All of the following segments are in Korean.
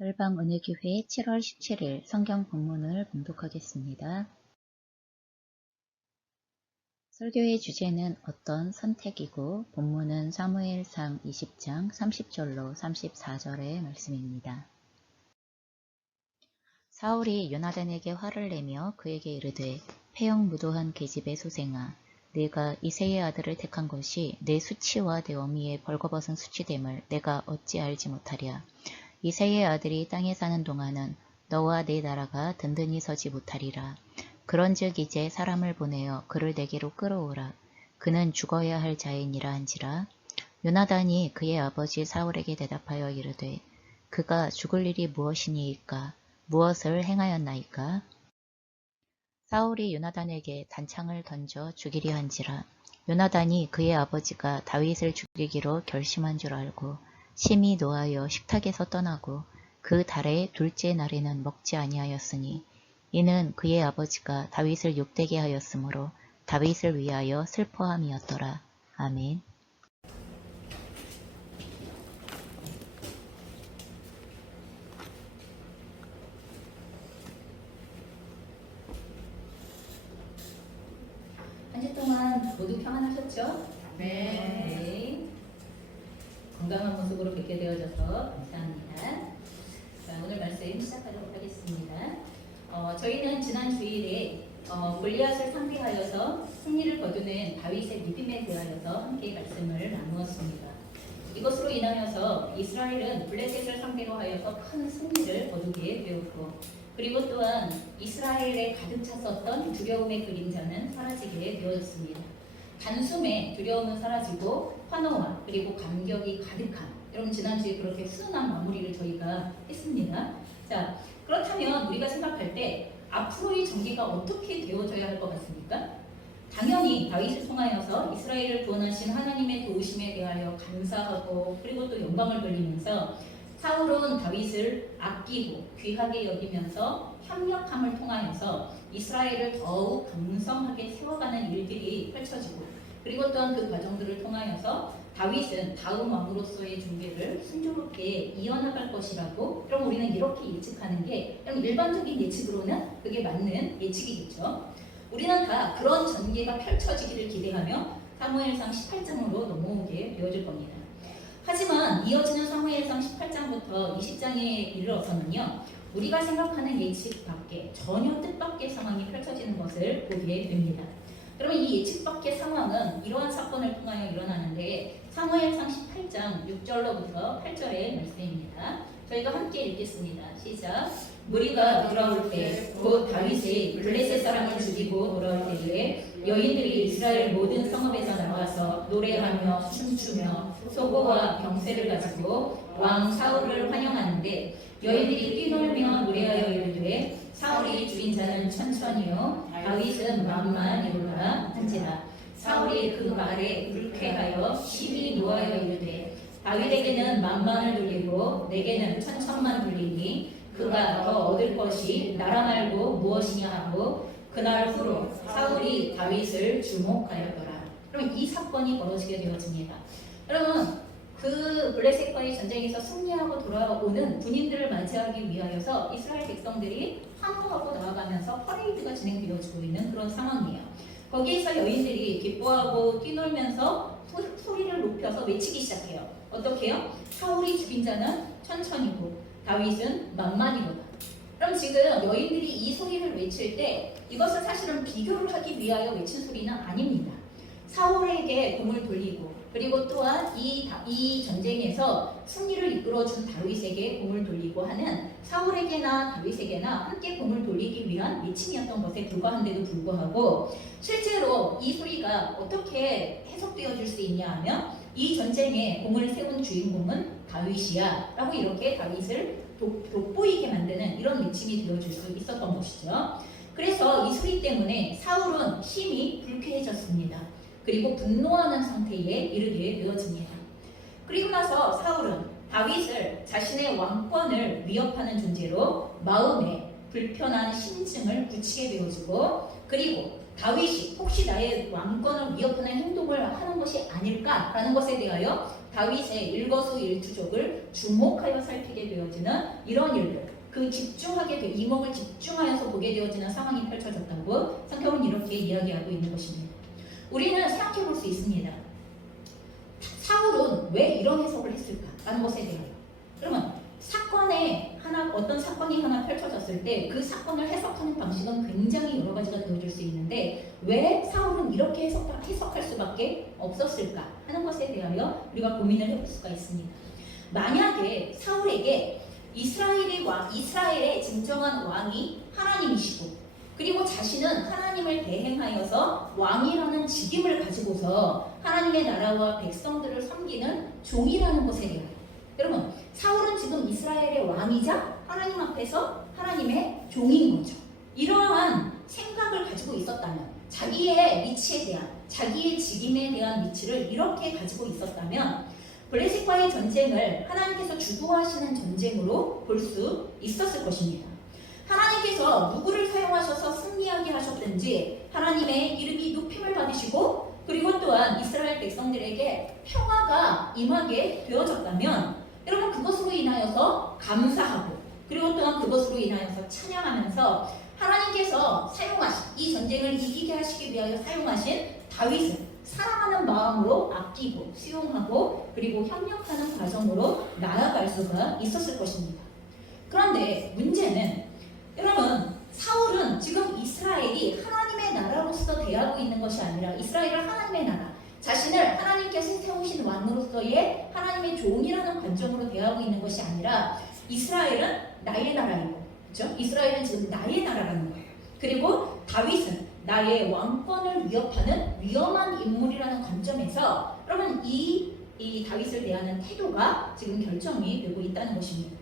열방은혜교회 7월 17일 성경 본문을 봉독하겠습니다. 설교의 주제는 어떤 선택이고 본문은 사무엘상 20장 30절로 34절의 말씀입니다. 사울이 요나단에게 화를 내며 그에게 이르되 패역무도한 계집의 소생아 네가 이새의 아들을 택한 것이 내 수치와 내 어미의 벌거벗은 수치됨을 내가 어찌 알지 못하랴. 이새의 아들이 땅에 사는 동안은 너와 네 나라가 든든히 서지 못하리라. 그런즉 이제 사람을 보내어 그를 내게로 끌어오라. 그는 죽어야 할 자이니라 한지라. 요나단이 그의 아버지 사울에게 대답하여 이르되 그가 죽을 일이 무엇이니이까? 무엇을 행하였나이까? 사울이 요나단에게 단창을 던져 죽이려 한지라. 요나단이 그의 아버지가 다윗을 죽이기로 결심한 줄 알고 심히 노하여 식탁에서 떠나고 그 달의 둘째 날에는 먹지 아니하였으니 이는 그의 아버지가 다윗을 욕되게 하였으므로 다윗을 위하여 슬퍼함이었더라. 아멘. 한 주 동안 모두 평안하셨죠? 네. 건강한 모습으로 뵙게 되어져서 감사합니다. 자, 오늘 말씀 시작하도록 하겠습니다. 저희는 지난 주일에 골리앗을 상대하여서 승리를 거두는 다윗의 믿음에 대하여서 함께 말씀을 나누었습니다. 이것으로 인하여서 이스라엘은 블레셋을 상대로 하여서 큰 승리를 거두게 되었고 그리고 또한 이스라엘에 가득 찼었던 두려움의 그림자는 사라지게 되어졌습니다. 단숨에 두려움은 사라지고 환호와 그리고 감격이 가득한, 여러분 지난주에 그렇게 훈훈한 마무리를 저희가 했습니다. 자, 그렇다면 우리가 생각할 때 앞으로의 전개가 어떻게 되어져야 할 것 같습니까? 당연히 다윗을 통하여서 이스라엘을 구원하신 하나님의 도우심에 대하여 감사하고 그리고 또 영광을 돌리면서 사울은 다윗을 아끼고 귀하게 여기면서 협력함을 통하여서 이스라엘을 더욱 강성하게 세워가는 일들이 펼쳐지고 그리고 또한 그 과정들을 통하여서 다윗은 다음 왕으로서의 준비를 순조롭게 이어나갈 것이라고 그럼 우리는 이렇게 예측하는 게 일반적인 예측으로는 그게 맞는 예측이겠죠. 우리는 다 그런 전개가 펼쳐지기를 기대하며 사무엘상 18장으로 넘어오게 되어질 겁니다. 하지만 이어지는 사무엘상 18장부터 20장에 이르러서는요. 우리가 생각하는 예측 밖에 전혀 뜻밖의 상황이 펼쳐지는 것을 보게 됩니다. 그러면 이 예측 밖의 상황은 이러한 사건을 통하여 일어나는데 사무엘상 18장 6절로부터 8절의 말씀입니다. 저희가 함께 읽겠습니다. 시작. 무리가 돌아올 때 곧 다윗이 블레셋 사람을 죽이고 돌아올 때에 여인들이 이스라엘 모든 성읍에서 나와서 노래하며 춤추며 소고와 병쇠를 가지고 왕 사울을 환영하는데 여인들이 뛰놀며 노래하여 이르되 사울이 죽인 자는 천천히요 다윗은 만만이로다 한지라. 사울이 그 말에 불쾌하여 심히 노하여 이르되 다윗에게는 만만을 돌리고 내게는 천천만 돌리니 그가 더 얻을 것이 나라 말고 무엇이냐 하고 그날 후로 사울이 다윗을 주목하였더라. 그럼 이 사건이 벌어지게 되어집니다. 여러분 그 블레셋과의 전쟁에서 승리하고 돌아오는 군인들을 맞이하기 위하여서 이스라엘 백성들이 환호하고 나아가면서 퍼레이드가 진행되어지고 있는 그런 상황이에요. 거기에서 여인들이 기뻐하고 뛰놀면서 소리를 높여서 외치기 시작해요. 어떻게 해요? 사울이 죽인 자는 천천히고 다윗은 만만이로다. 그럼 지금 여인들이 이 소리를 외칠 때 이것은 사실은 비교를 하기 위하여 외친 소리는 아닙니다. 사울에게 공을 돌리고 그리고 또한 이 전쟁에서 승리를 이끌어준 다윗에게 공을 돌리고 하는 사울에게나 다윗에게나 함께 공을 돌리기 위한 외침이었던 것에 불과한데도 불구하고 실제로 이 소리가 어떻게 해석되어질 수 있냐 하면 이 전쟁에 공을 세운 주인공은 다윗이야 라고 이렇게 다윗을 돋보이게 만드는 이런 외침이 되어줄 수 있었던 것이죠. 그래서 이 소리 때문에 사울은 심히 불쾌해졌습니다. 그리고 분노하는 상태에 이르게 되어집니다. 그리고 나서 사울은 다윗을 자신의 왕권을 위협하는 존재로 마음에 불편한 심증을 굳히게 되어지고 그리고 다윗이 혹시 나의 왕권을 위협하는 행동을 하는 것이 아닐까라는 것에 대하여 다윗의 일거수일투족을 주목하여 살피게 되어지는 이런 일들, 그 집중하게 이목을 집중하여서 보게 되어지는 상황이 펼쳐졌다고 성경은 이렇게 이야기하고 있는 것입니다. 우리는 생각해 볼 수 있습니다. 사울은 왜 이런 해석을 했을까라는 것에 대하여. 그러면 어떤 사건이 하나 펼쳐졌을 때 그 사건을 해석하는 방식은 굉장히 여러 가지가 되어질 수 있는데 왜 사울은 이렇게 해석할 수밖에 없었을까 하는 것에 대하여 우리가 고민을 해볼 수가 있습니다. 만약에 사울에게 이스라엘의 진정한 왕이 하나님이시고 그리고 자신은 하나님을 대행하여서 왕이라는 직임을 가지고서 하나님의 나라와 백성들을 섬기는 종이라는 것에 대하여 여러분 사울은 지금 이스라엘의 왕이자 하나님 앞에서 하나님의 종인 거죠. 이러한 생각을 가지고 있었다면 자기의 위치에 대한 자기의 직임에 대한 위치를 이렇게 가지고 있었다면 블레셋과의 전쟁을 하나님께서 주도하시는 전쟁으로 볼 수 있었을 것입니다. 하나님께서 누구를 사용하셔서 승리하게 하셨든지 하나님의 이름이 높임을 받으시고 그리고 또한 이스라엘 백성들에게 평화가 임하게 되어졌다면 여러분 그것으로 인하여서 감사하고 그리고 또한 그것으로 인하여서 찬양하면서 하나님께서 사용하신 이 전쟁을 이기게 하시기 위하여 사용하신 다윗을 사랑하는 마음으로 아끼고 수용하고 그리고 협력하는 과정으로 나아갈 수가 있었을 것입니다. 그런데 문제는 여러분 사울은 지금 이스라엘이 하나님의 나라로서 대하고 있는 것이 아니라 이스라엘을 하나님의 나라 자신을 하나님께서 세우신 왕으로서의 하나님의 종이라는 관점으로 대하고 있는 것이 아니라 이스라엘은 나의 나라이고 그렇죠? 이스라엘은 지금 나의 나라라는 거예요. 그리고 다윗은 나의 왕권을 위협하는 위험한 인물이라는 관점에서 여러분 이 다윗을 대하는 태도가 지금 결정이 되고 있다는 것입니다.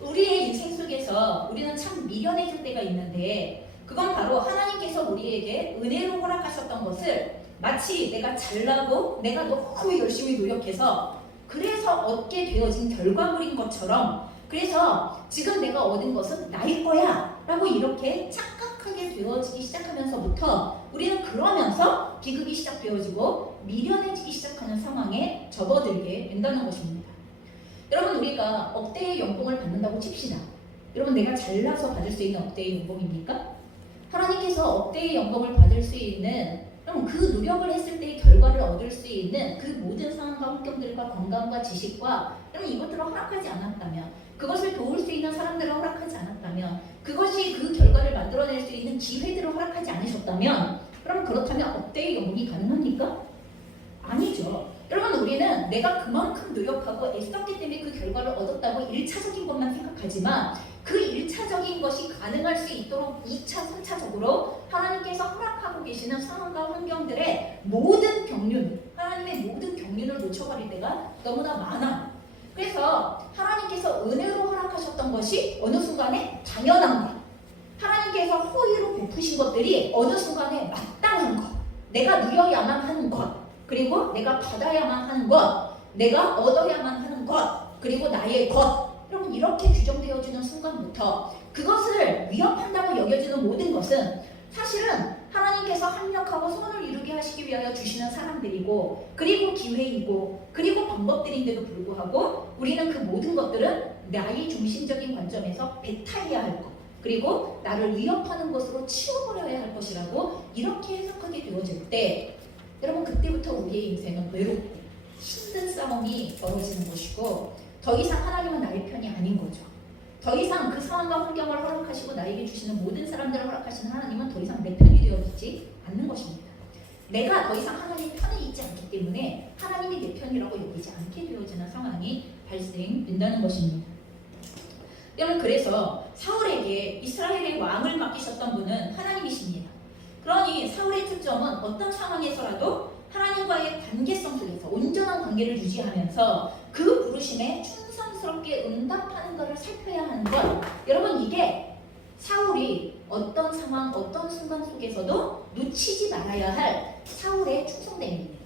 우리의 인생 속에서 우리는 참 미련해질 때가 있는데 그건 바로 하나님께서 우리에게 은혜로 허락하셨던 것을 마치 내가 잘나고 내가 너무 열심히 노력해서 그래서 얻게 되어진 결과물인 것처럼 그래서 지금 내가 얻은 것은 나일 거야 라고 이렇게 착각하게 되어지기 시작하면서부터 우리는 그러면서 비극이 시작되어지고 미련해지기 시작하는 상황에 접어들게 된다는 것입니다. 여러분 우리가 억대의 연봉을 받는다고 칩시다. 여러분 내가 잘나서 받을 수 있는 억대의 연봉입니까? 하나님께서 억대의 연봉을 받을 수 있는 그럼 그 노력을 했을 때의 결과를 얻을 수 있는 그 모든 상황과 환경들과 건강과 지식과 그럼 이것들을 허락하지 않았다면 그것을 도울 수 있는 사람들을 허락하지 않았다면 그것이 그 결과를 만들어낼 수 있는 기회들을 허락하지 않으셨다면 그럼 그렇다면 억대의 연봉이 가능합니까? 아니죠. 여러분 우리는 내가 그만큼 노력하고 애썼기 때문에 그 결과를 얻었다고 1차적인 것만 생각하지만 그 1차적인 것이 가능할 수 있도록 2차, 3차적으로 하나님께서 허락하고 계시는 상황과 환경들의 모든 경륜, 하나님의 모든 경륜을 놓쳐버릴 때가 너무나 많아요. 그래서 하나님께서 은혜로 허락하셨던 것이 어느 순간에 당연한 것, 하나님께서 호의로 베푸신 것들이 어느 순간에 마땅한 것, 내가 누려야만 하는 것, 그리고 내가 받아야만 하는 것, 내가 얻어야만 하는 것, 그리고 나의 것, 여러분 이렇게 규정되어지는 순간부터 그것을 위협한다고 여겨지는 모든 것은 사실은 하나님께서 합력하고 소원을 이루게 하시기 위하여 주시는 사람들이고 그리고 기회이고 그리고 방법들인데도 불구하고 우리는 그 모든 것들은 나의 중심적인 관점에서 배타해야 할 것 그리고 나를 위협하는 것으로 치워버려야 할 것이라고 이렇게 해석하게 되어질 때 여러분 그때부터 우리의 인생은 외롭고 힘든 싸움이 벌어지는 것이고 더 이상 하나님은 나의 편이 아닌 거죠. 더 이상 그 상황과 환경을 허락하시고 나에게 주시는 모든 사람들을 허락하시는 하나님은 더 이상 내 편이 되어지지 않는 것입니다. 내가 더 이상 하나님 편에 있지 않기 때문에 하나님이 내 편이라고 여기지 않게 되어지는 상황이 발생된다는 것입니다. 여러분 그래서 사울에게 이스라엘의 왕을 맡기셨던 분은 하나님이십니다. 그러니 사울의 특점은 어떤 상황에서라도 하나님과의 관계성 속에서 온전한 관계를 유지하면서 그 부르심에 충성스럽게 응답하는 것을 살펴야 하는 것 여러분 이게 사울이 어떤 상황 어떤 순간 속에서도 놓치지 말아야 할 사울의 충성됨입니다.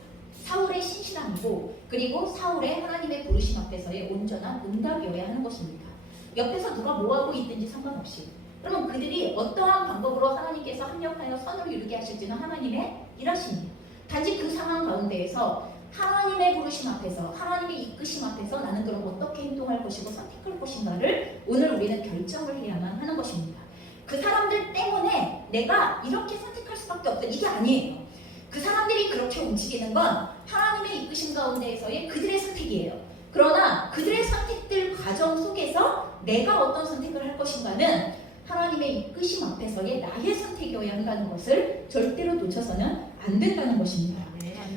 사울의 신실함이고 그리고 사울의 하나님의 부르심 앞에서의 온전한 응답이어야 하는 것입니다. 옆에서 누가 뭐하고 있든지 상관없이 그러면 그들이 어떠한 방법으로 하나님께서 합력하여 선을 이루게 하실지는 하나님의 일하십니다. 단지 그 상황 가운데에서 하나님의 부르심 앞에서 하나님의 이끄심 앞에서 나는 그럼 어떻게 행동할 것이고 선택할 것인가를 우리는 결정을 해야만 하는 것입니다. 그 사람들 때문에 내가 이렇게 선택할 수밖에 없다. 이게 아니에요. 그 사람들이 그렇게 움직이는 건 하나님의 이끄심 가운데에서의 그들의 선택이에요. 그러나 그들의 선택들 과정 속에서 내가 어떤 선택을 할 것인가는 하나님의 이끄심 앞에서의 나의 선택이어야 한다는 것을 절대로 놓쳐서는 안 된다는 것입니다.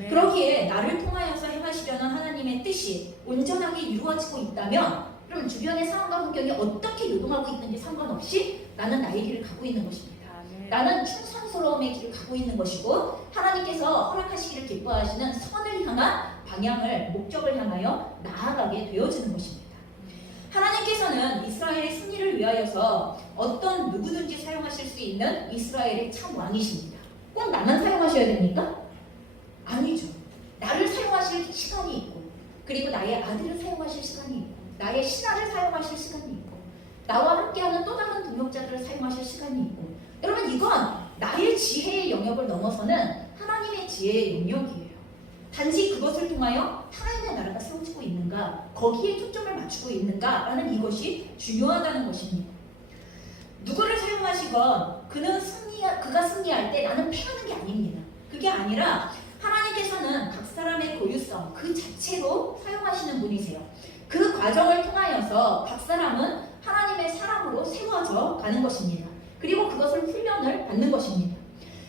그러기에 나를 통하여서 행하시려는 하나님의 뜻이 온전하게 이루어지고 있다면 그럼 주변의 상황과 환경이 어떻게 요동하고 있는지 상관없이 나는 나의 길을 가고 있는 것입니다. 나는 충성스러움의 길을 가고 있는 것이고 하나님께서 허락하시기를 기뻐하시는 선을 향한 방향을 목적을 향하여 나아가게 되어지는 것입니다. 하나님께서는 이스라엘의 승리를 위하여서 어떤 누구든지 사용하실 수 있는 이스라엘의 참 왕이십니다. 꼭 나만 사용하셔야 됩니까? 아니죠. 나를 사용하실 시간이 있고 그리고 나의 아들을 사용하실 시간이 있고 나의 신하를 사용하실 시간이 있고 나와 함께하는 또 다른 동역자들을 사용하실 시간이 있고 여러분 이건 나의 지혜의 영역을 넘어서는 하나님의 지혜의 영역이에요. 단지 그것을 통하여 하나님의 나라가 세워지고 있는가 거기에 초점을 맞추고 있는가라는 이것이 중요하다는 것입니다. 누구를 사용하시건 그가 승리할 때 나는 패하는 게 아닙니다. 그게 아니라 하나님께서는 각 사람의 고유성 그 자체로 사용하시는 분이세요. 그 과정을 통하여서 각 사람은 하나님의 사람으로 세워져 가는 것입니다. 그리고 그것을 훈련을 받는 것입니다.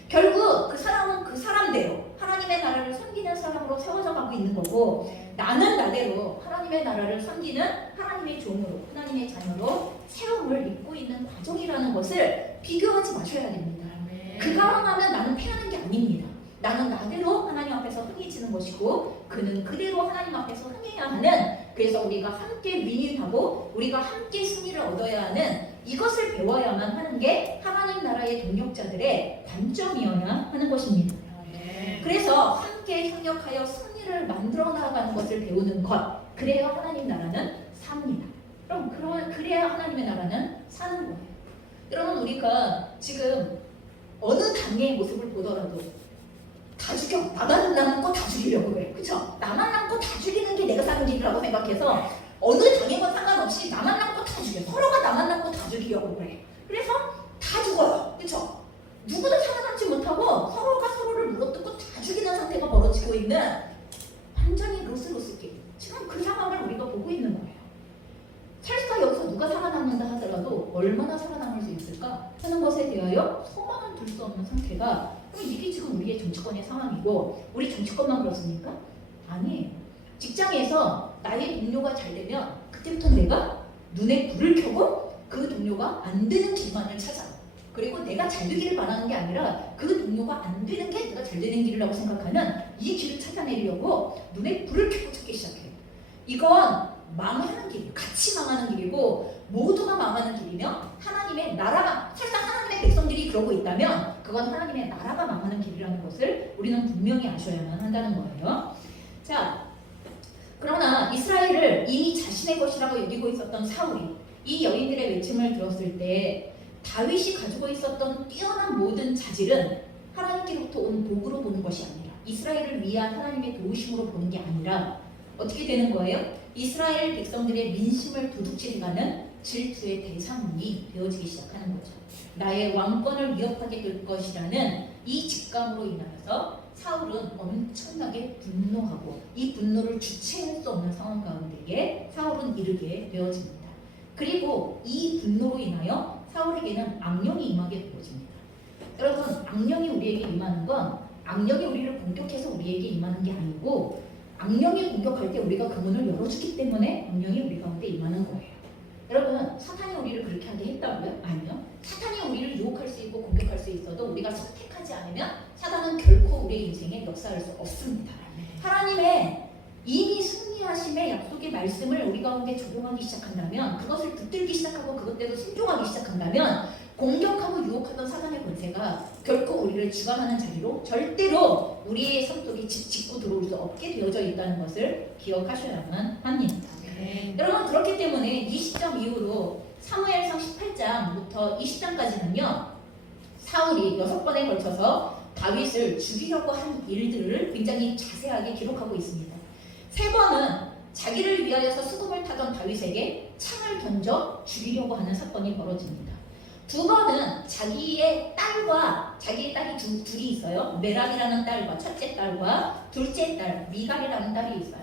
결국 그 사람은 그 사람대로 하나님의 나라를 섬기는 사람으로 세워져 가고 있는 거고 나는 나대로 하나님의 나라를 섬기는 하나님의 종으로 하나님의 자녀로 세움을 입고 있는 과정이라는 것을 비교하지 마셔야 됩니다. 그가 흥하면 나는 패하는 게 아닙니다. 나는 나대로 하나님 앞에서 흥해지는 것이고 그는 그대로 하나님 앞에서 흥해야 하는 그래서 우리가 함께 윈윈하고 우리가 함께 승리를 얻어야 하는 이것을 배워야만 하는 게 하나님 나라의 동역자들의 관점이어야 하는 것입니다. 그래서 함께 협력하여 승리를 만들어 나가는 것을 배우는 것 그래야 하나님 나라는 삽니다. 그래야 하나님의 나라는 사는 거예요. 여러분 우리가 지금 어느 당의 모습을 보더라도 다 죽여. 나만 남고 다 죽이려고 그래. 그쵸? 나만 남고 다 죽이는 게 내가 사는 길이라고 생각해서 어느 당이건 상관없이 나만 남고 다 죽여. 서로가 나만 남고 다 죽이려고 그래. 그래서 다 죽어요. 그쵸? 누구도 살아남지 못하고 서로가 서로를 물어뜯고 다 죽이는 상태가 벌어지고 있는 완전히 로스로스 게임. 지금 그 상황을 우리가 보고 있는 거예요. 찰스가 여기서 누가 살아남는다 하더라도 얼마나 살아남을 수 있을까 하는 것에 대하여 소망을 둘 수 없는 상태가 그럼 이게 지금 우리의 정치권의 상황이고 우리 정치권만 그렇습니까? 아니에요. 직장에서 나의 동료가 잘 되면 그때부터 내가 눈에 불을 켜고 그 동료가 안 되는 길만을 찾아. 그리고 내가 잘 되기를 바라는 게 아니라 그 동료가 안 되는 게 내가 잘 되는 길이라고 생각하는 이 길을 찾아내려고 눈에 불을 켜고 찾기 시작해요. 이건 망하는 길이에요. 같이 망하는 길이고 모두가 망하는 길이며 하나님의 나라가 설사 하나님의 백성들이 그러고 있다면 그건 하나님의 나라가 망하는 길이라는 것을 우리는 분명히 아셔야만 한다는 거예요. 자, 그러나 이스라엘을 이미 자신의 것이라고 여기고 있었던 사울이 이 여인들의 외침을 들었을 때 다윗이 가지고 있었던 뛰어난 모든 자질은 하나님께로부터 온 복으로 보는 것이 아니라 이스라엘을 위한 하나님의 도우심으로 보는 게 아니라 어떻게 되는 거예요? 이스라엘 백성들의 민심을 도둑질해가는 질투의 대상이 되어지기 시작하는 거죠. 나의 왕권을 위협하게 될 것이라는 이 직감으로 인하여서 사울은 엄청나게 분노하고 이 분노를 주체할 수 없는 상황 가운데에 사울은 이르게 되어집니다. 그리고 이 분노로 인하여 사울에게는 악령이 임하게 되어집니다. 여러분, 악령이 우리에게 임하는 건 악령이 우리를 공격해서 우리에게 임하는 게 아니고 악령이 공격할 때 우리가 그 문을 열어주기 때문에 악령이 우리 가운데 임하는 거예요. 여러분, 사탄이 우리를 그렇게 하게 했다고요? 아니요. 사탄이 우리를 유혹할 수 있고 공격할 수 있어도 우리가 선택하지 않으면 사탄은 결코 우리의 인생에 역사할 수 없습니다. 하나님의 이미 승리하심의 약속의 말씀을 우리 가운데 적용하기 시작한다면 그것을 붙들기 시작하고 그것대로 순종하기 시작한다면 공격하고 유혹하던 사탄의 권세가 결코 우리를 주관하는 자리로 절대로 우리의 삶 속에 짓고 들어올 수 없게 되어져 있다는 것을 기억하셔야만 합니다. 여러분, 그렇기 때문에 이 시점 이후로 사무엘상 18장부터 20장까지는요 사울이 6번에 걸쳐서 다윗을 죽이려고 한 일들을 굉장히 자세하게 기록하고 있습니다. 3번은 자기를 위하여서 수금을 타던 다윗에게 창을 던져 죽이려고 하는 사건이 벌어집니다. 두 번은 자기의 딸이 둘이 있어요. 메랍이라는 딸과 첫째 딸과 둘째 딸 미갈이라는 딸이 있어요.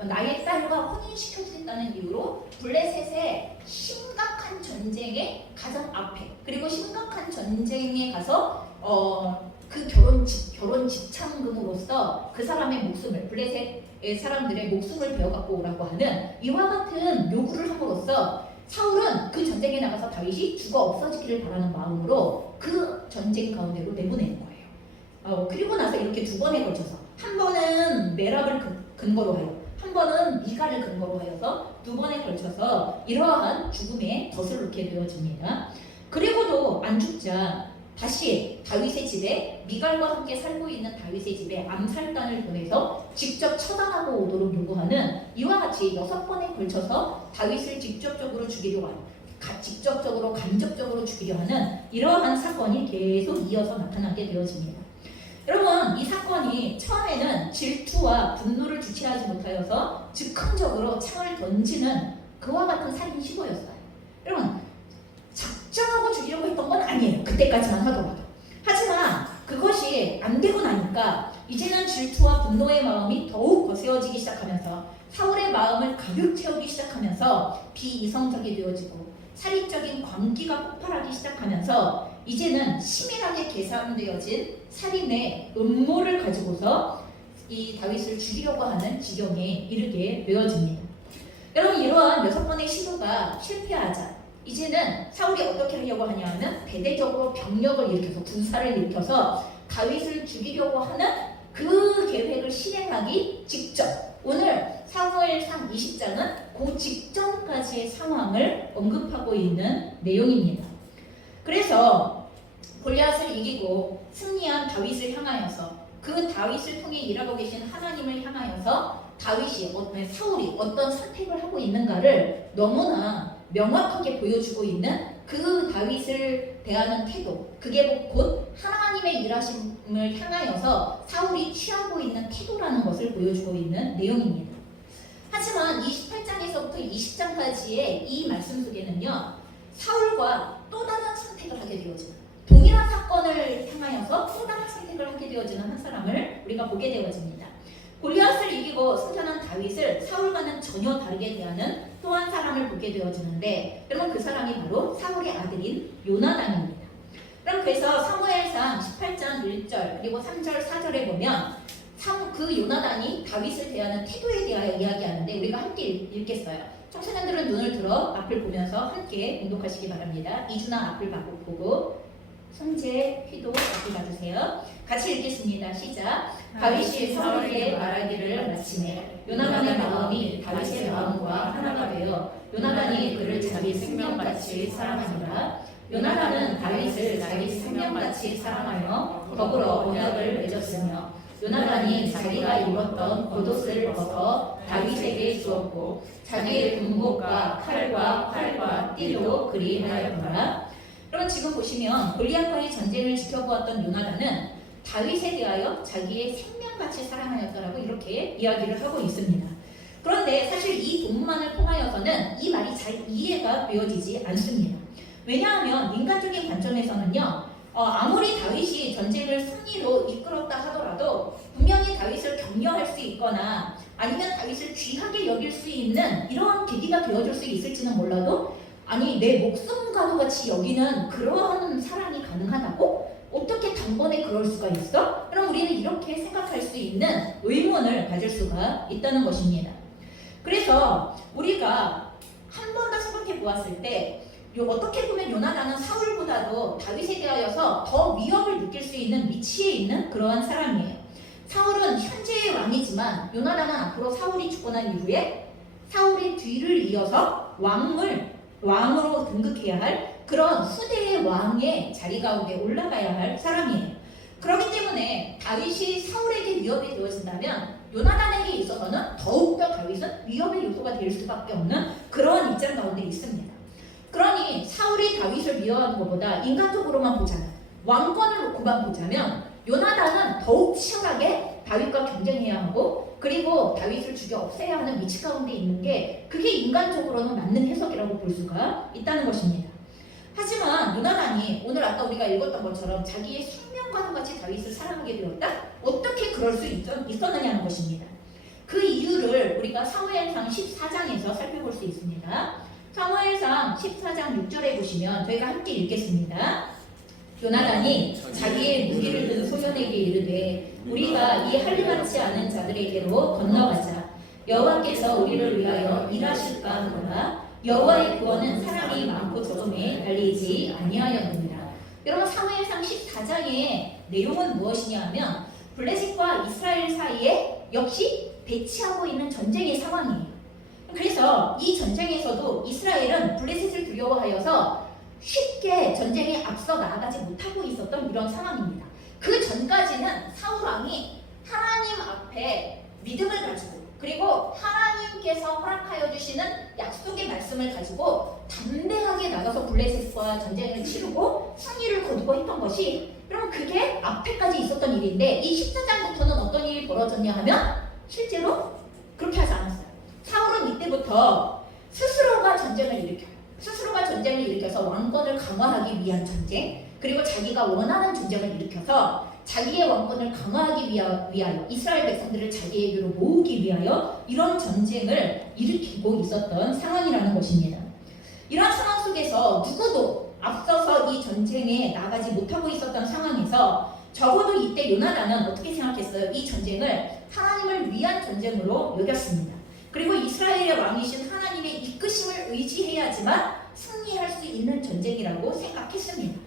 나의 딸과 혼인시켜주겠다는 이유로 블레셋의 심각한 전쟁의 가장 앞에, 그리고 심각한 전쟁에 가서 그 결혼 지참금으로서 그 사람의 목숨을, 블레셋의 사람들의 목숨을 베어갖고 오라고 하는 이와 같은 요구를 함으로써 사울은 그 전쟁에 나가서 다윗이 죽어 없어지기를 바라는 마음으로 그 전쟁 가운데로 내보내는 거예요. 그리고 나서 이렇게 두 번에 걸쳐서, 한 번은 메랍을 근거로 하여, 한 번은 미갈을 근거로 하여서 두 번에 걸쳐서 이러한 죽음에 덫을 놓게 되어집니다. 그리고도 안 죽자 다시 다윗의 집에, 미갈과 함께 살고 있는 다윗의 집에 암살단을 보내서 직접 처단하고 오도록 요구하는, 이와 같이 6번에 걸쳐서 다윗을 직접적으로 간접적으로 죽이려 하는 이러한 사건이 계속 이어서 나타나게 되어집니다. 여러분, 이 사건이 처음에는 질투와 분노를 주체하지 못하여서 즉흥적으로 창을 던지는 그와 같은 살인 시도였어요. 여러분, 작정하고 죽이려고 했던 건 아니에요. 그때까지만 하더라도. 하지만 그것이 안 되고 나니까 이제는 질투와 분노의 마음이 더욱 거세어지기 시작하면서 사울의 마음을 가득 채우기 시작하면서 비이성적이 되어지고 살인적인 광기가 폭발하기 시작하면서 이제는 치밀하게 계산되어진 살인의 음모를 가지고서 이 다윗을 죽이려고 하는 지경에 이르게 되어집니다. 여러분, 이러한 6번의 시도가 실패하자 이제는 사울이 어떻게 하려고 하냐면 대대적으로 병력을 일으켜서, 군사를 일으켜서 다윗을 죽이려고 하는 그 계획을 실행하기 직전, 오늘 사무엘상 20장은 그 직전까지의 상황을 언급하고 있는 내용입니다. 그래서 골리앗을 이기고 승리한 다윗을 향하여서, 그 다윗을 통해 일하고 계신 하나님을 향하여서 사울이 어떤 선택을 하고 있는가를 너무나 명확하게 보여주고 있는 그 다윗을 대하는 태도, 그게 곧 하나님의 일하심을 향하여서 사울이 취하고 있는 태도라는 것을 보여주고 있는 내용입니다. 하지만 28장에서부터 20장까지의 이 말씀 속에는요, 사울과 또 다른 선택을 하게 되어지는, 동일한 사건을 향하여서 또 다른 선택을 하게 되어지는 한 사람을 우리가 보게 되어집니다. 골리앗을 이기고 승천한 다윗을 사울과는 전혀 다르게 대하는 또 한 사람을 보게 되어지는데, 여러분, 그 사람이 바로 사울의 아들인 요나단입니다. 그럼 그래서 사무엘상 18장 1절 그리고 3절 4절에 보면 그 요나단이 다윗을 대하는 태도에 대하여 이야기하는데, 우리가 함께 읽겠어요. 청소년들은 눈을 들어 앞을 보면서 함께 공독하시기 바랍니다. 이준아 앞을 보고, 손재, 휘도 앞을 봐주세요. 같이 읽겠습니다. 시작. 다윗이 사울에게 말하기를 마치매 요나단의 마음이 다윗의 마음과 하나가 되어 요나단이 그를 자기 생명같이 사랑하니라. 요나단은 다윗을 자기 생명같이 사랑하여 더불어 언약을 맺었으며, 요나단이 자기가 입었던 겉옷을 벗어 다윗에게 주었고 자기의 군복과 칼과 활과 띠도 그리 하였더라. 여러분, 지금 보시면 골리앗과의 전쟁을 지켜보았던 요나단은 다윗에 대하여 자기의 생명같이 사랑하였다라고 이렇게 이야기를 하고 있습니다. 그런데 사실 이 본문만을 통하여서는 이 말이 잘 이해가 되어지지 않습니다. 왜냐하면 인간적인 관점에서는요, 아무리 다윗이 전쟁을 승리로 이끌었다 하더라도 분명히 다윗을 격려할 수 있거나 아니면 다윗을 귀하게 여길 수 있는 이러한 계기가 되어줄 수 있을지는 몰라도, 아니 내 목숨과도 같이 여기는 그러한 사랑이 가능하다고? 어떻게 단번에 그럴 수가 있어? 그럼 우리는 이렇게 생각할 수 있는 의문을 가질 수가 있다는 것입니다. 그래서 우리가 한 번 더 생각해 보았을 때, 어떻게 보면 요나단은 사울보다도 다윗에 대하여서 더 위협을 느낄 수 있는 위치에 있는 그러한 사람이에요. 사울은 현재의 왕이지만 요나단은 앞으로 사울이 죽고 난 이후에 사울의 뒤를 이어서 왕으로 등극해야 할 그런 후대의 왕의 자리 가운데 올라가야 할 사람이에요. 그렇기 때문에 다윗이 사울에게 위협이 되어진다면 요나단에게 있어서는 더욱더 다윗은 위협의 요소가 될 수밖에 없는 그러한 입장 가운데 있습니다. 그러니 사울이 다윗을 위협하는 것보다 인간적으로만 보자면, 왕권을 놓고만 보자면 요나단은 더욱 치열하게 다윗과 경쟁해야 하고 그리고 다윗을 죽여 없애야 하는 위치 가운데 있는 게 그게 인간적으로는 맞는 해석이라고 볼 수가 있다는 것입니다. 하지만 요나단이 오늘 아까 우리가 읽었던 것처럼 자기의 숙명과도 같이 다윗을 사랑하게 되었다? 어떻게 그럴 수 있었느냐는 것입니다. 그 이유를 우리가 사무엘상 14장에서 살펴볼 수 있습니다. 사무엘상 14장 6절에 보시면 저희가 함께 읽겠습니다. 요나단이 자기의 무기를 든 소년에게 이르되 우리가 이 할례같이 않은 자들에게로 건너가자. 여호와께서 우리를 위하여 일하실까 하노라. 여호와의 구원은 사람이 많고 적음에 달리지 아니하였느니라. 여러분 사무엘상 14장의 내용은 무엇이냐 하면 블레셋과 이스라엘 사이에 역시 대치하고 있는 전쟁의 상황이에요. 그래서 이 전쟁에서도 이스라엘은 블레셋을 두려워하여서 쉽게 전쟁에 앞서 나아가지 못하고 있었던 이런 상황입니다. 그 전까지는 사울 왕이 하나님 앞에 믿음을 가지고 그리고 하나님께서 허락하여 주시는 약속의 말씀을 가지고 담대하게 나가서 블레셋과 전쟁을 치르고 승리를 거두고 했던 것이 그럼 그게 앞에까지 있었던 일인데 이 14장부터는 어떤 일이 벌어졌냐 하면 실제로 그렇게 하지 않았어요. 사울은 이때부터 스스로가 전쟁을 일으켜요. 스스로가 전쟁을 일으켜서 왕권을 강화하기 위한 전쟁 그리고 자기가 원하는 전쟁을 일으켜서 자기의 왕권을 강화하기 위하여 이스라엘 백성들을 자기에게로 모으기 위하여 이런 전쟁을 일으키고 있었던 상황이라는 것입니다. 이러한 상황 속에서 누구도 앞서서 이 전쟁에 나가지 못하고 있었던 상황에서 적어도 이때 요나단은 어떻게 생각했어요? 이 전쟁을 하나님을 위한 전쟁으로 여겼습니다. 그리고 이스라엘의 왕이신 하나님의 이끄심을 의지해야지만 승리할 수 있는 전쟁이라고 생각했습니다.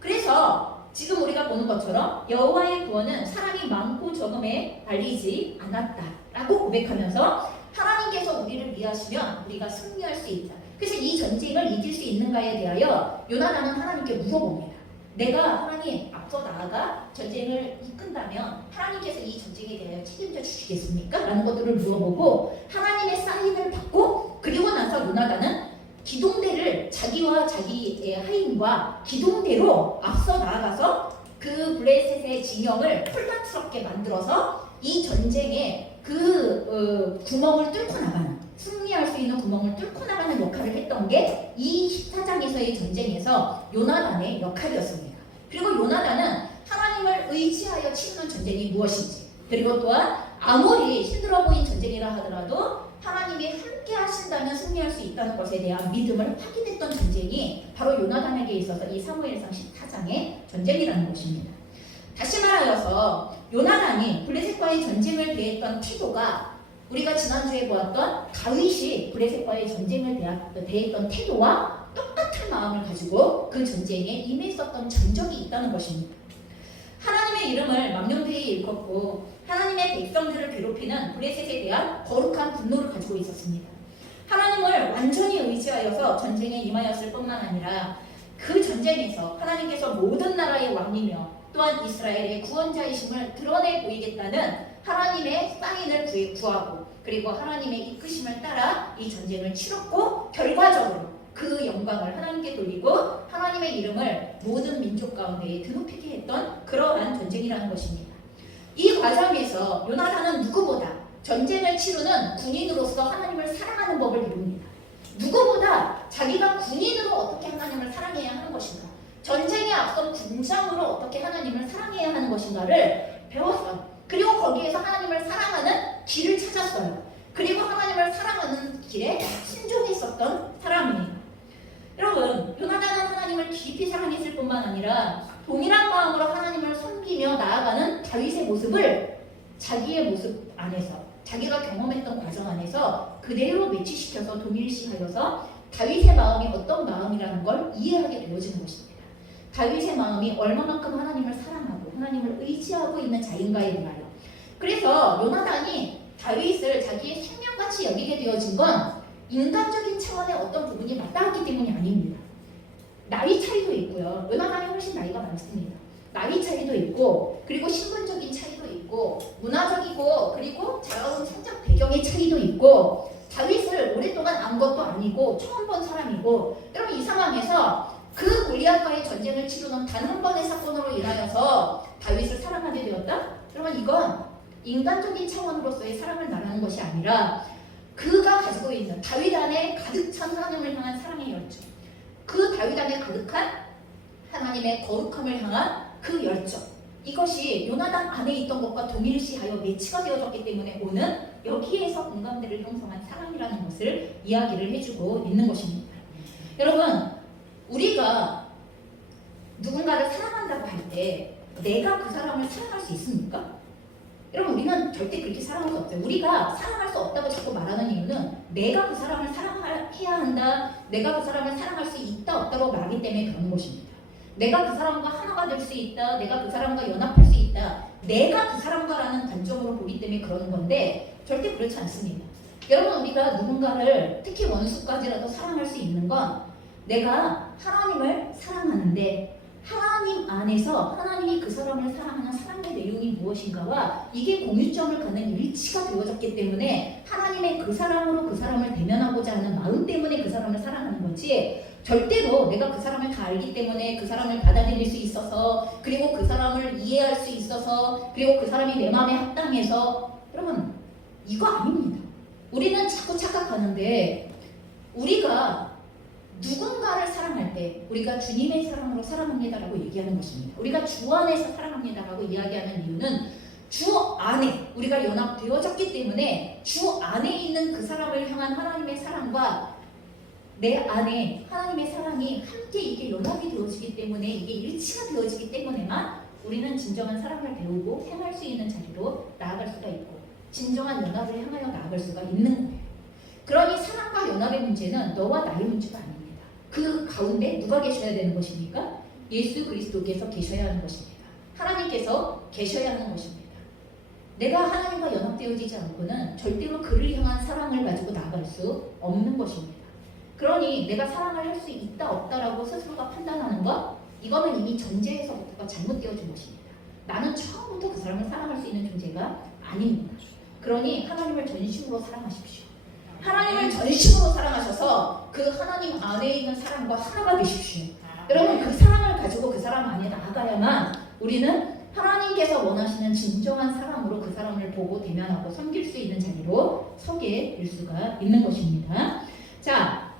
그래서 지금 우리가 보는 것처럼 여호와의 구원은 사람이 많고 적음에 달리지 않았다라고 고백하면서 하나님께서 우리를 위하시면 우리가 승리할 수 있다. 그래서 이 전쟁을 이길 수 있는가에 대하여 요나단은 하나님께 물어봅니다. 내가 하나님 앞서 나아가 전쟁을 이끈다면 하나님께서 이 전쟁에 대하여 책임져 주시겠습니까? 라는 것들을 물어보고 하나님의 사인을 받고 그리고 나서 요나단은 기동대를 자기와 자기의 하인과 기동대로 앞서 나아가서 그 블레셋의 진영을 혼란스럽게 만들어서 이 전쟁에 그 구멍을 뚫고 나가는 승리할 수 있는 구멍을 뚫고 나가는 역할을 했던 게 이 14장에서의 전쟁에서 요나단의 역할이었습니다. 그리고 요나단은 하나님을 의지하여 치르는 전쟁이 무엇인지 그리고 또한 아무리 힘들어 보인 전쟁이라 하더라도 하나님이 함께 하신다면 승리할 수 있다는 것에 대한 믿음을 확인했던 전쟁이 바로 요나단에게 있어서 이 사무엘상 14장의 전쟁이라는 것입니다. 다시 말하여서 요나단이 블레셋과의 전쟁을 대했던 태도가 우리가 지난주에 보았던 다윗이 블레셋과의 전쟁을 대했던 태도와 똑같은 마음을 가지고 그 전쟁에 임했었던 전적이 있다는 것입니다. 하나님의 이름을 망령되이 일컫고 하나님의 백성들을 괴롭히는 블레셋에 대한 거룩한 분노를 가지고 있었습니다. 하나님을 완전히 의지하여서 전쟁에 임하였을 뿐만 아니라 그 전쟁에서 하나님께서 모든 나라의 왕이며 또한 이스라엘의 구원자이심을 드러내 보이겠다는 하나님의 사인을 구하고 그리고 하나님의 이끄심을 따라 이 전쟁을 치렀고 결과적으로 그 영광을 하나님께 돌리고 하나님의 이름을 모든 민족 가운데 드높이게 했던 그러한 전쟁이라는 것입니다. 이 과정에서 요나단은 누구보다 전쟁을 치르는 군인으로서 하나님을 사랑하는 법을 배웁니다. 누구보다 자기가 군인으로 어떻게 하나님을 사랑해야 하는 것인가, 전쟁에 앞선 군장으로 어떻게 하나님을 사랑해야 하는 것인가를 배웠어요. 그리고 거기에서 하나님을 사랑하는 길을 찾았어요. 그리고 하나님을 사랑하는 길에 순종했었던 사람이에요. 여러분, 요나단은 하나님을 깊이 사랑했을 뿐만 아니라 동일한 마음으로 하나님을 섬기며 나아가는 다윗의 모습을 자기의 모습 안에서 자기가 경험했던 과정 안에서 그대로 매치시켜서 동일시하여서 다윗의 마음이 어떤 마음이라는 걸 이해하게 되어지는 것입니다. 다윗의 마음이 얼마만큼 하나님을 사랑하고 하나님을 의지하고 있는 자인가에 대하여. 그래서 요나단이 다윗을 자기의 생명같이 여기게 되어진 건 인간적인 차원의 어떤 부분이 맞닿았기 때문이 아닙니다. 나이 차이도 있고요. 요나단이 훨씬 나이가 많습니다. 나이 차이도 있고 그리고 신분적인 차이도 있고 문화적이고 그리고 자라온 성장 배경의 차이도 있고 다윗을 오랫동안 안 것도 아니고 처음 본 사람이고 여러분 이 상황에서 그 골리앗과의 전쟁을 치르는 단 한 번의 사건으로 인하여서 다윗을 사랑하게 되었다? 여러분 이건 인간적인 차원으로서의 사랑을 말하는 것이 아니라 그가 가지고 있는 다윗 안에 가득 찬 하나님을 향한 사랑의 열정, 그 다윗 안에 가득한 하나님의 거룩함을 향한 그 열정, 이것이 요나단 안에 있던 것과 동일시하여 매치가 되어졌기 때문에 오는 여기에서 공감대를 형성한 사랑이라는 것을 이야기를 해주고 있는 것입니다. 여러분, 우리가 누군가를 사랑한다고 할 때 내가 그 사람을 사랑할 수 있습니까? 여러분, 우리는 절대 그렇게 사랑할 수 없어요. 우리가 사랑할 수 없다고 자꾸 말하는 이유는 내가 그 사람을 사랑해야 한다, 내가 그 사람을 사랑할 수 있다 없다고 말하기 때문에 그런 것입니다. 내가 그 사람과 하나가 될 수 있다, 내가 그 사람과 연합할 수 있다, 내가 그 사람과라는 관점으로 보기 때문에 그러는 건데 절대 그렇지 않습니다. 여러분, 우리가 누군가를 특히 원수까지라도 사랑할 수 있는 건 내가 하나님을 사랑하는데 하나님 안에서 하나님이 그 사람을 사랑하는 사랑의 내용이 무엇인가와 이게 공유점을 갖는 일치가 되어졌기 때문에 하나님의 그 사랑으로 그 사람을 대면하고자 하는 마음 때문에 그 사람을 사랑하는 거지, 절대로 내가 그 사람을 다 알기 때문에 그 사람을 받아들일 수 있어서, 그리고 그 사람을 이해할 수 있어서, 그리고 그 사람이 내 마음에 합당해서, 여러분, 이거 아닙니다. 우리는 자꾸 착각하는데 우리가 누군가를 사랑할 때 우리가 주님의 사랑으로 사랑합니다라고 얘기하는 것입니다. 우리가 주 안에서 사랑합니다라고 이야기하는 이유는 주 안에 우리가 연합되어졌기 때문에 주 안에 있는 그 사람을 향한 하나님의 사랑과 내 안에 하나님의 사랑이 함께 이게 연합이 되어지기 때문에, 이게 일치가 되어지기 때문에만 우리는 진정한 사랑을 배우고 행할 수 있는 자리로 나아갈 수가 있고 진정한 연합을 향하여 나아갈 수가 있는 거예요. 그러니 사랑과 연합의 문제는 너와 나의 문제가 아닙니다. 그 가운데 누가 계셔야 되는 것입니까? 예수 그리스도께서 계셔야 하는 것입니다. 하나님께서 계셔야 하는 것입니다. 내가 하나님과 연합되어지지 않고는 절대로 그를 향한 사랑을 가지고 나아갈 수 없는 것입니다. 그러니 내가 사랑을 할 수 있다 없다라고 스스로가 판단하는 것, 이거는 이미 전제에서부터가 잘못되어진 것입니다. 나는 처음부터 그 사람을 사랑할 수 있는 존재가 아닙니다. 그러니 하나님을 전심으로 사랑하십시오. 하나님을 전심으로 사랑하셔서 그 하나님 안에 있는 사람과 하나가 되십시오. 여러분, 그 사랑을 가지고 그 사람 안에 나아가야만 우리는 하나님께서 원하시는 진정한 사랑으로 그 사람을 보고 대면하고 섬길 수 있는 자리로 서게 될 수가 있는 것입니다. 자,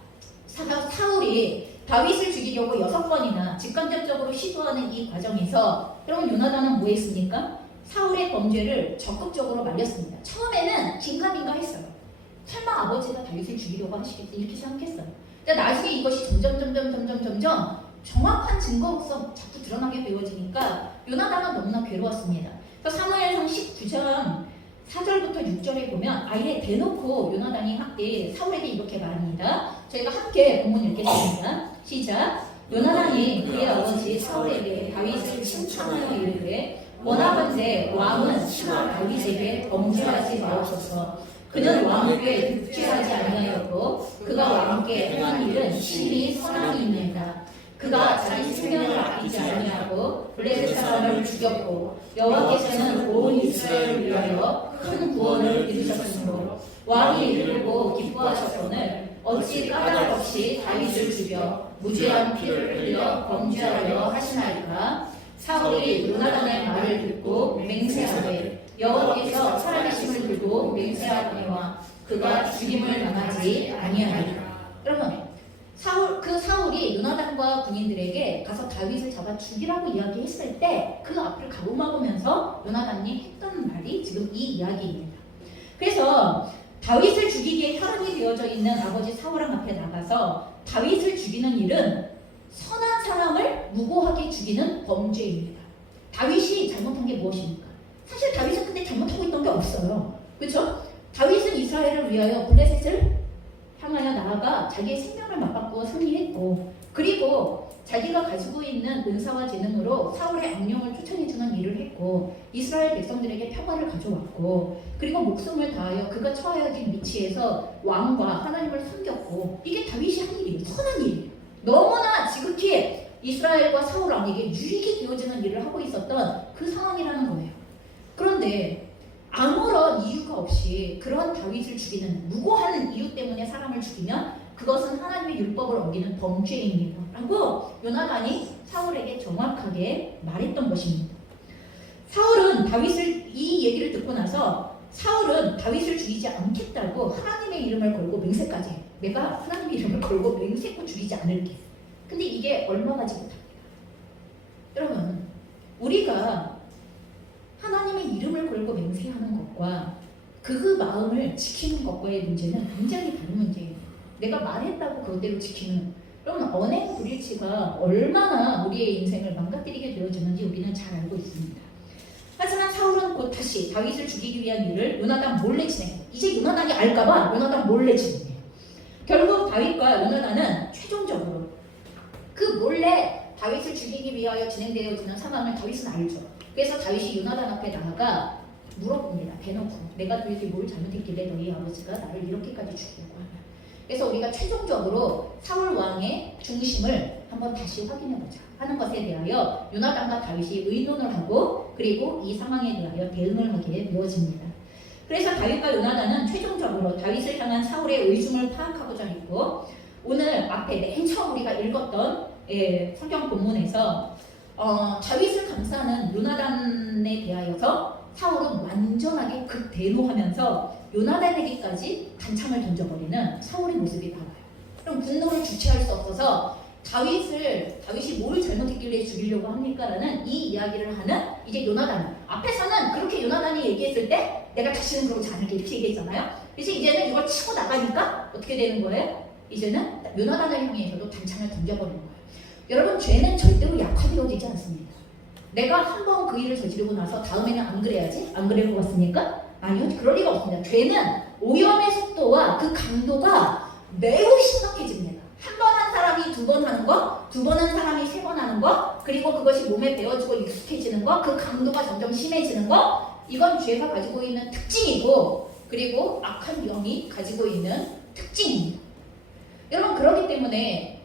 사울이 다윗을 죽이려고 6번이나 직간접적으로 시도하는 이 과정에서 여러분, 요나단은 뭐 했습니까? 사울의 범죄를 적극적으로 말렸습니다. 처음에는 긴가민가 했어요. 설마 아버지가 다윗을 죽이려고 하시겠지 이렇게 생각했어요. 근데 나중에 이것이 점점 정확한 증거로서 자꾸 드러나게 되어지니까 요나단은 너무나 괴로웠습니다. 그래서 사무엘상 19장 4절부터 6절에 보면 아예 대놓고 요나단이 함께 사울에게 이렇게 말합니다. 저희가 함께 본문 읽겠습니다. 시작. 요나단이 그의 아버지 사울에게 다윗을 칭찬하여 이르되 원하건대 왕은 신하 다윗에게 범죄하지 마옵소서. 그는 왕께 득죄하지 아니하였고 그가 왕께 행한 일은 심히 선함이니이다. 그가 자기 생명을 아끼지 아니하고 블레셋 사람을 죽였고 여호와께서는 온 이스라엘을 위하여 큰 구원을 이루셨으므로 왕이 이를 보고 기뻐하셨거늘 어찌 까닭 없이 다윗을 죽여 무죄한 피를 흘려 범죄하려 하시나이까. 사울이 요나단의 말을 듣고 맹세하되 여호와께서 살아계심을 두고 맹세하거니와 그가 죽임을 당하지 아니하리라. 여러분, 사울이 요나단과 군인들에게 가서 다윗을 잡아 죽이라고 이야기했을 때 그 앞을 가로막으면서 요나단이 했던 말이 지금 이 이야기입니다. 그래서 다윗을 죽이기에 혈안이 되어져 있는 아버지 사울왕 앞에 나가서 다윗을 죽이는 일은 선한 사람을 무고하게 죽이는 범죄입니다. 다윗이 잘못한 게 무엇입니까? 사실 다윗은 근데 잘못하고 있던 게 없어요. 그렇죠? 다윗은 이스라엘을 위하여 블레셋을 향하여 나아가 자기의 생명을 맞바꾸어 승리했고, 그리고 자기가 가지고 있는 은사와 재능으로 사울의 악령을 쫓아내주는 일을 했고, 이스라엘 백성들에게 평화를 가져왔고, 그리고 목숨을 다하여 그가 처해야 될 위치에서 왕과 하나님을 섬겼고, 이게 다윗이 한 일이에요. 선한 일이에요. 너무나 지극히 이스라엘과 사울 왕에게 유익이 되어지는 일을 하고 있었던 그 상황이라는 거예요. 그런데 아무런 이유가 없이 그러한 다윗을 죽이는 무고한 이유 때문에 사람을 죽이면 그것은 하나님의 율법을 어기는 범죄입니다 라고 요나단이 사울에게 정확하게 말했던 것입니다. 사울은 다윗을 이 얘기를 듣고 나서 사울은 다윗을 죽이지 않겠다고 하나님의 이름을 걸고 맹세까지 해. 내가 하나님의 이름을 걸고 맹세코 죽이지 않을게. 근데 이게 얼마 가지 못합니다. 여러분, 우리가 하나님의 이름을 걸고 맹세하는 것과 그 마음을 지키는 것과의 문제는 굉장히 다른 문제예요. 내가 말했다고 그대로 지키는, 그러면 언행 불일치가 얼마나 우리의 인생을 망가뜨리게 되어지는지 우리는 잘 알고 있습니다. 하지만 사울은 곧 다시 다윗을 죽이기 위한 일을 요나단 몰래 진행해요. 이제 요나단이 알까봐 요나단 몰래 진행해요. 결국 다윗과 요나단은 최종적으로 그 몰래 다윗을 죽이기 위하여 진행되어지는 상황을 다윗은 알죠. 그래서 다윗이 요나단 앞에 나아가 물어봅니다. 대놓고 내가 도대체 뭘 잘못했길래 너희 아버지가 나를 이렇게까지 죽이려고 하냐. 그래서 우리가 최종적으로 사울 왕의 중심을 한번 다시 확인해보자 하는 것에 대하여 요나단과 다윗이 의논을 하고 그리고 이 상황에 대하여 대응을 하게 되어집니다. 그래서 다윗과 요나단은 최종적으로 다윗을 향한 사울의 의중을 파악하고자 했고, 오늘 앞에 맨 처음 우리가 읽었던 성경 본문에서 다윗을 감싸는 요나단에 대하여서 사울은 완전하게 극대노하면서 요나단에게까지 간창을 던져버리는 사울의 모습이 나와요. 그럼 분노를 주체할 수 없어서 다윗이 뭘 잘못했길래 죽이려고 합니까? 라는 이 이야기를 하는 이제 요나단. 앞에서는 그렇게 요나단이 얘기했을 때 내가 다시는 그러지 않을게 이렇게 얘기했잖아요. 그래서 이제는 이걸 치고 나가니까 어떻게 되는 거예요? 이제는 요나단을 향해서도 단창을 던져버리는 거예요. 여러분, 죄는 절대로 약화되어지지 않습니다. 내가 한 번 그 일을 저지르고 나서 다음에는 안 그래야지? 안 그럴 것 같습니까? 아니요, 그럴 리가 없습니다. 죄는 오염의 속도와 그 강도가 매우 심각해집니다. 한 번 한 사람이 두 번 하는 거, 두 번 한 사람이 세 번 하는 거, 그리고 그것이 몸에 배어지고 익숙해지는 거, 그 강도가 점점 심해지는 거, 이건 죄가 가지고 있는 특징이고, 그리고 악한 영이 가지고 있는 특징입니다. 여러분, 그렇기 때문에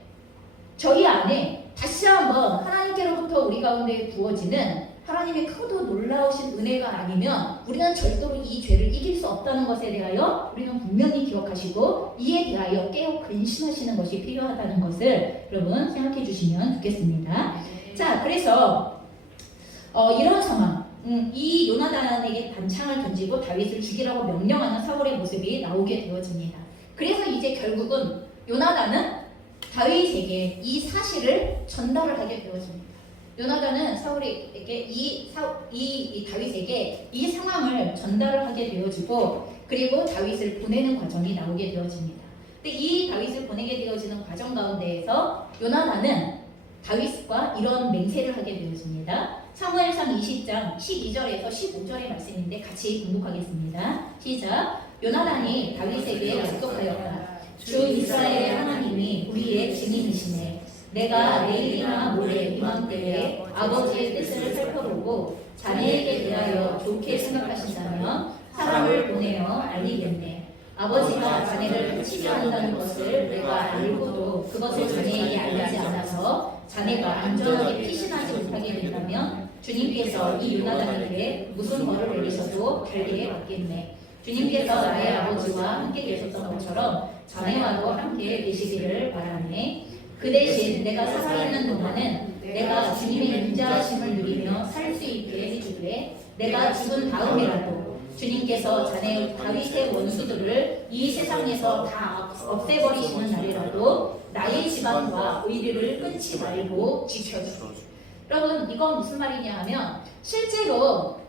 저희 안에 다시 한번 하나님께로부터 우리 가운데 부어지는 하나님의 크고 놀라우신 은혜가 아니면 우리는 절대로 이 죄를 이길 수 없다는 것에 대하여 우리는 분명히 기억하시고 이에 대하여 깨어 근신하시는 것이 필요하다는 것을 여러분 생각해 주시면 좋겠습니다. 자, 그래서 이런 상황, 이 요나단에게 단창을 던지고 다윗을 죽이라고 명령하는 사울의 모습이 나오게 되어집니다. 그래서 이제 결국은 요나단은 다윗에게 이 사실을 전달을 하게 되어집니다. 요나단은 사울에게 다윗에게 이 상황을 전달을 하게 되어지고 그리고 다윗을 보내는 과정이 나오게 되어집니다. 근데 이 다윗을 보내게 되어지는 과정 가운데에서 요나단은 다윗과 이런 맹세를 하게 되어집니다. 사무엘상 20장 12절에서 15절의 말씀인데 같이 공독하겠습니다. 시작. 요나단이 다윗에게 약속하였다. 주 이스라엘의 하나님이 우리의 증인이시네. 내가 내일이나 모레 이맘때에 아버지의 뜻을 살펴보고 자네에게 대하여 좋게 생각하신다면 사람을 보내어 알리겠네. 아버지가 자네를 해치지 않는다는 것을 내가 알고도 그것을 자네에게 알리지 않아서 자네가 안전하게 피신하지 못하게 된다면 주님께서 이 요나단에게 무슨 벌을 내리셔도 달게 받겠네. 주님께서 나의 아버지와 함께 계셨던 것처럼 자네와도 함께 계시기를 바라네. 그 대신 내가 살아있는 동안은 내가 주님의 인자하심을 누리며 살 수 있게 해주되 내가 죽은 다음이라도 주님께서 자네 다윗의 원수들을 이 세상에서 다 없애버리시는 날이라도 나의 집안과 의리를 끊지 말고 지켜주소. 여러분, 이건 무슨 말이냐 하면 실제로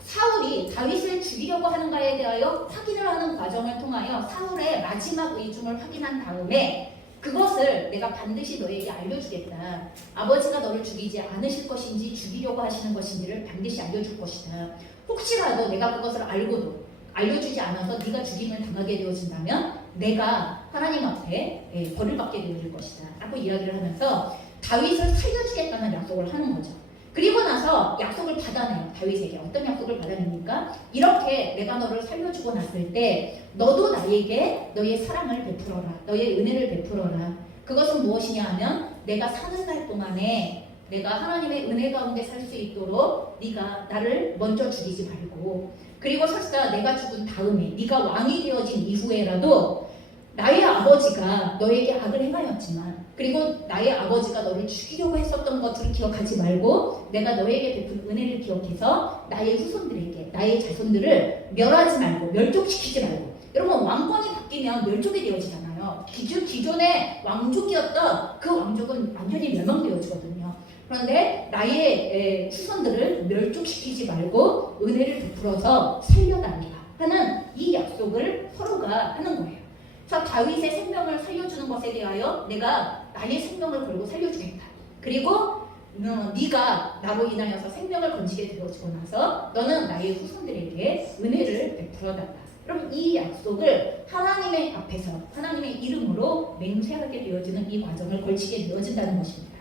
사울이 다윗을 죽이려고 하는가에 대하여 확인을 하는 과정을 통하여 사울의 마지막 의중을 확인한 다음에 그것을 내가 반드시 너에게 알려주겠다. 아버지가 너를 죽이지 않으실 것인지 죽이려고 하시는 것인지를 반드시 알려줄 것이다. 혹시라도 내가 그것을 알고도 알려주지 않아서 네가 죽임을 당하게 되어진다면 내가 하나님 앞에 벌을 받게 되어질 것이다 라고 이야기를 하면서 다윗을 살려주겠다는 약속을 하는 거죠. 그리고 나서 약속을 받아내요. 다윗에게 어떤 약속을 받아냅니까? 이렇게 내가 너를 살려주고 났을 때 너도 나에게 너의 사랑을 베풀어라. 너의 은혜를 베풀어라. 그것은 무엇이냐 하면 내가 사는 날 동안에 내가 하나님의 은혜 가운데 살 수 있도록 네가 나를 먼저 죽이지 말고, 그리고 설사 내가 죽은 다음에 네가 왕이 되어진 이후에라도 나의 아버지가 너에게 악을 행하였지만 그리고 나의 아버지가 너를 죽이려고 했었던 것들을 기억하지 말고 내가 너에게 베푼 은혜를 기억해서 나의 후손들에게 나의 자손들을 멸하지 말고 멸족시키지 말고. 여러분 왕권이 바뀌면 멸족이 되어지잖아요. 기존의 왕족이었던 그 왕족은 완전히 멸망되어지거든요. 그런데 나의 후손들을 멸족시키지 말고 은혜를 베풀어서 살려달라 하는 이 약속을 서로가 하는 거예요. 자, 다윗의 생명을 살려주는 것에 대하여 내가 나의 생명을 걸고 살려주겠다. 그리고 네가 나로 인하여서 생명을 건지게 되어지고 나서 너는 나의 후손들에게 은혜를 베풀어달라. 그럼 이 약속을 하나님의 앞에서 하나님의 이름으로 맹세하게 되어지는 이 과정을 걸치게 되어진다는 것입니다.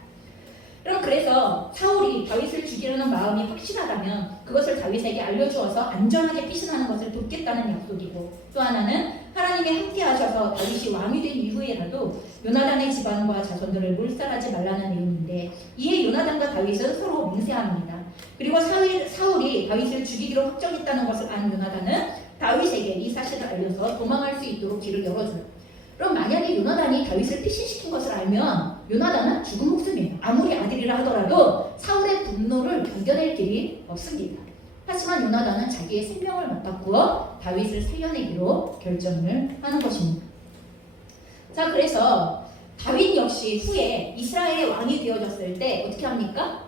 그럼 그래서 사울이 다윗을 죽이려는 마음이 확실하다면 그것을 다윗에게 알려주어서 안전하게 피신하는 것을 돕겠다는 약속이고, 또 하나는 하나님이 함께 하셔서 다윗이 왕이 된 이후에라도 요나단의 집안과 자손들을 몰살하지 말라는 내용인데, 이에 요나단과 다윗은 서로 맹세합니다. 그리고 사울이 다윗을 죽이기로 확정했다는 것을 안 요나단은 다윗에게 이 사실을 알려서 도망할 수 있도록 길을 열어줘요. 그럼 만약에 요나단이 다윗을 피신시킨 것을 알면 요나단은 죽은 목숨이에요. 아무리 아들이라 하더라도 사울의 분노를 견뎌낼 길이 없습니다. 하지만 요나단은 자기의 생명을 맞바꾸어 다윗을 살려내기로 결정을 하는 것입니다. 자, 그래서 다윗 역시 후에 이스라엘의 왕이 되어졌을 때 어떻게 합니까?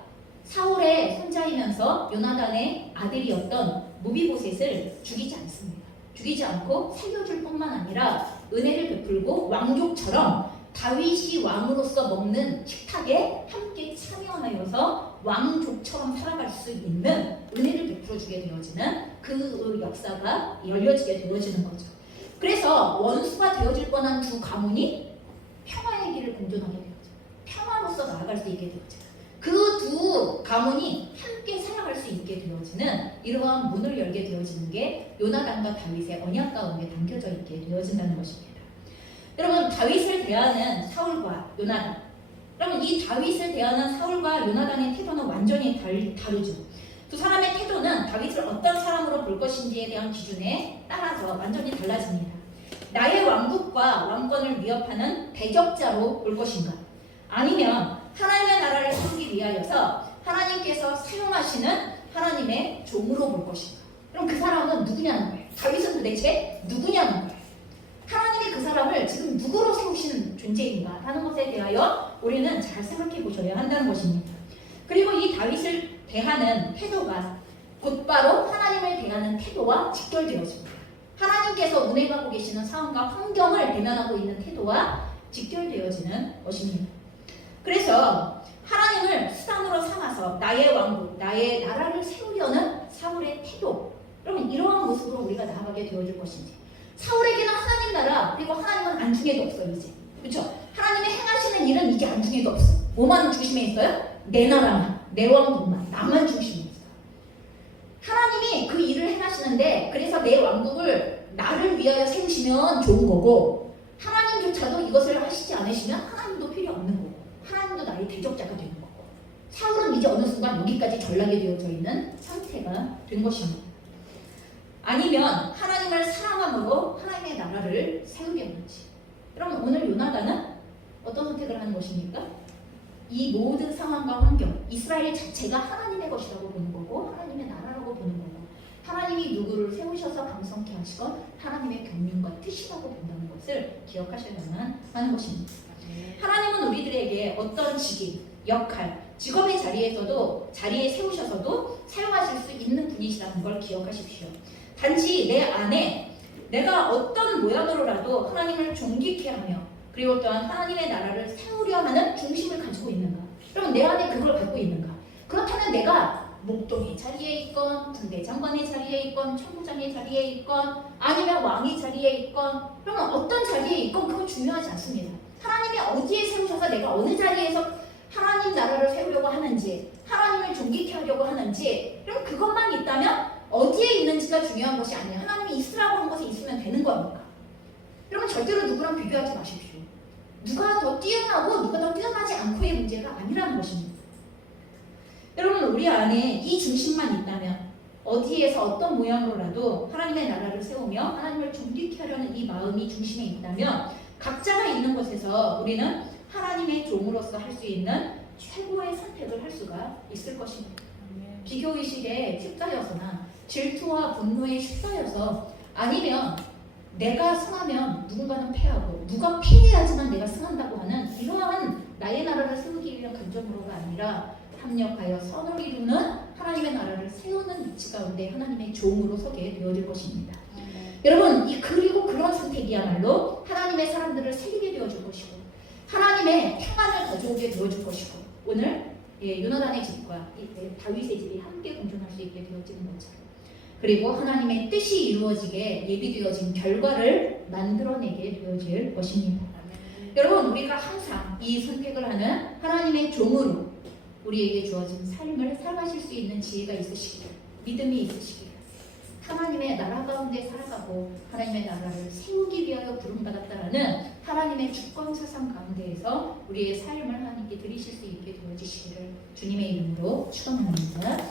사울의 손자이면서 요나단의 아들이었던 무비보셋을 죽이지 않습니다. 죽이지 않고 살려줄 뿐만 아니라 은혜를 베풀고 왕족처럼 다윗이 왕으로서 먹는 식탁에 함께 참여하여서 왕족처럼 살아갈 수 있는 은혜를 베풀어주게 되어지는 그 역사가 열려지게 되어지는 거죠. 그래서 원수가 되어질 뻔한 두 가문이 평화의 길을 공존하게 되어져요. 평화로서 나아갈 수 있게 되어져요. 그 두 가문이 함께 살아갈 수 있게 되어지는 이러한 문을 열게 되어지는 게 요나단과 다윗의 언약 가운데 담겨져 있게 되어진다는 것입니다. 여러분, 다윗을 대하는 사울과 요나단, 그러면 이 다윗을 대하는 사울과 요나단의 태도는 완전히 다르죠. 두 사람의 태도는 다윗을 어떤 사람으로 볼 것인지에 대한 기준에 따라서 완전히 달라집니다. 나의 왕국과 왕권을 위협하는 대적자로 볼 것인가, 아니면 하나님의 나라를 세우기 위하여서 하나님께서 사용하시는 하나님의 종으로 볼 것인가. 그럼 그 사람은 누구냐는 거예요. 다윗은 도대체 누구냐는 거예요. 하나님이 그 사람을 지금 누구로 세우시는 존재인가 하는 것에 대하여 우리는 잘 생각해 보셔야 한다는 것입니다. 그리고 이 다윗을 대하는 태도가 곧바로 하나님을 대하는 태도와 직결되어집니다. 하나님께서 운행하고 계시는 상황과 환경을 대면하고 있는 태도와 직결되어지는 것입니다. 그래서 하나님을 수단으로 삼아서 나의 왕국, 나의 나라를 세우려는 사울의 태도, 그러면 이러한 모습으로 우리가 나아가게 되어질 것인지. 사울에게는 하나님 나라, 그리고 하나님은 안중에도 없어요, 이제. 그렇죠? 하나님이 행하시는 일은 이제 안중에도 없어. 뭐만 중심에 있어요? 내 나라만, 내 왕국만, 나만 중심에 있어요. 하나님이 그 일을 행하시는데, 그래서 내 왕국을 나를 위하여 세우시면 좋은 거고, 하나님조차도 이것을 하시지 않으시면 하나님도 필요 없는 거고, 하나님도 나의 대적자가 되는 거고, 사울은 이제 어느 순간 여기까지 전락이 되어져 있는 상태가 된 것입니다. 아니면 하나님을 사랑함으로 하나님의 나라를 세우려는지. 그럼 오늘 요나단은 어떤 선택을 하는 것입니까? 이 모든 상황과 환경, 이스라엘 자체가 하나님의 것이라고 보는 거고, 하나님의 나라라고 보는 거고, 하나님이 누구를 세우셔서 강성케 하시건 하나님의 경륜과 뜻이라고 본다는 것을 기억하셔야만 하는 것입니다. 하나님은 우리들에게 어떤 직위, 역할, 직업의 자리에 세우셔서도 사용하실 수 있는 분이시라는 걸 기억하십시오. 단지 내 안에 내가 어떤 모양으로라도 하나님을 존귀케 하며, 그리고 또한 하나님의 나라를 세우려 하는 중심을 가지고 있는가? 그럼 내 안에 그걸 갖고 있는가? 그렇다면 내가 목동의 자리에 있건, 군대장관의 자리에 있건, 천부장의 자리에 있건, 아니면 왕의 자리에 있건, 그러면 어떤 자리에 있건 그건 중요하지 않습니다. 하나님이 어디에 세우셔서 내가 어느 자리에서 하나님 나라를 세우려고 하는지, 하나님을 존귀케 하려고 하는지, 그럼 그것만 있다면 어디에 있는지가 중요한 것이 아니에요. 하나님이 있으라고 한 것에 있으면 되는 거니까. 그러면 절대로 누구랑 비교하지 마십시오. 누가 더 뛰어나고 누가 더 뛰어나지 않고의 문제가 아니라는 것입니다. 여러분, 우리 안에 이 중심만 있다면 어디에서 어떤 모양으로라도 하나님의 나라를 세우며 하나님을 존귀케 하려는 이 마음이 중심에 있다면 각자가 있는 곳에서 우리는 하나님의 종으로서 할 수 있는 최고의 선택을 할 수가 있을 것입니다. 비교의식에 휩싸여서나 질투와 분노에 휩싸여서 아니면 내가 승하면 누군가는 패하고 누가 패해야지만 내가 승한다고 하는 이러한 나의 나라를 세우기 위한 감정으로가 아니라 합력하여 선을 이루는 하나님의 나라를 세우는 위치 가운데 하나님의 종으로 서게 되어질 것입니다. 여러분 그리고 그런 선택이야말로 하나님의 사람들을 새기게 되어줄 것이고 하나님의 평안을 가져오게 되어줄 것이고 오늘 요나단의 집과 다윗의 집이 함께 공존할 수 있게 되어지는 것처럼 그리고 하나님의 뜻이 이루어지게 예비되어진 결과를 만들어내게 되어질 것입니다. 여러분 우리가 항상 이 선택을 하는 하나님의 종으로 우리에게 주어진 삶을 살아가실 수 있는 지혜가 있으시기를 믿음이 있으시기를 하나님의 나라 가운데 살아가고 하나님의 나라를 세우기 위하여 부름받았다라는 하나님의 주권 사상 가운데에서 우리의 삶을 하나님께 드리실 수 있게 되어지시기를 주님의 이름으로 축원합니다.